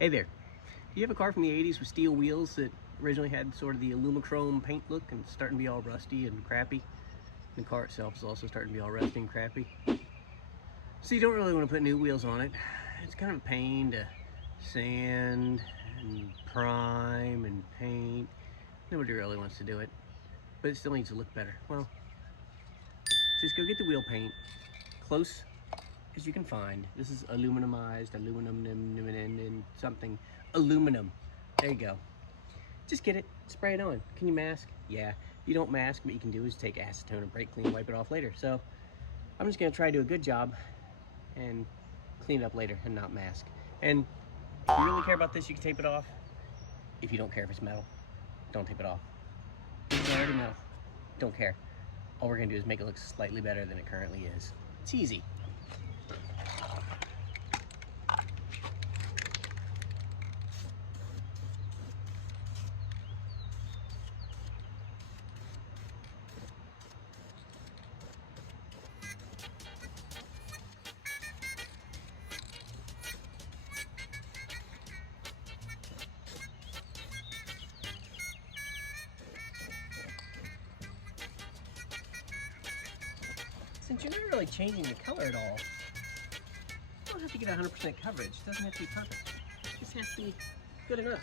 Hey there. Do you have a car from the 80s with steel wheels that originally had sort of the alumichrome paint look and it's starting to be all rusty and crappy? The car itself is also starting to be all rusty and crappy. So you don't really want to put new wheels on it. It's kind of a pain to sand and prime and paint. Nobody really wants to do it, but it still needs to look better. Well, just go get the wheel paint close as you can find. This is aluminumized, aluminum, something, aluminum. There you go. Just get it, spray it on. Can you mask? Yeah. If you don't mask, what you can do is take acetone and brake clean, wipe it off later. So I'm just gonna try to do a good job and clean it up later and not mask. And if you really care about this, you can tape it off. If you don't care if it's metal, don't tape it off. It's already metal. Don't care. All we're gonna do is make it look slightly better than it currently is. It's easy. Since you're not really changing the color at all, you don't have to get 100% coverage. It doesn't have to be perfect. It just has to be good enough.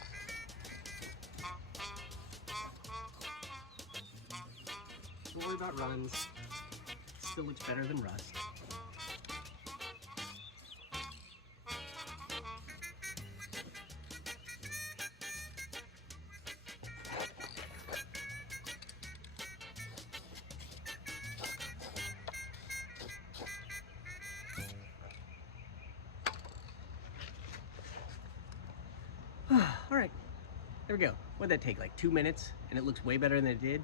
Don't worry about runs. It still looks better than rust. All right, there we go. What'd that take, like 2 minutes? And it looks way better than it did?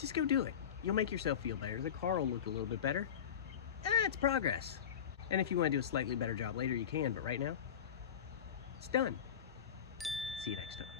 Just go do it. You'll make yourself feel better. The car will look a little bit better. It's progress. And if you want to do a slightly better job later, you can, but right now, it's done. See you next time.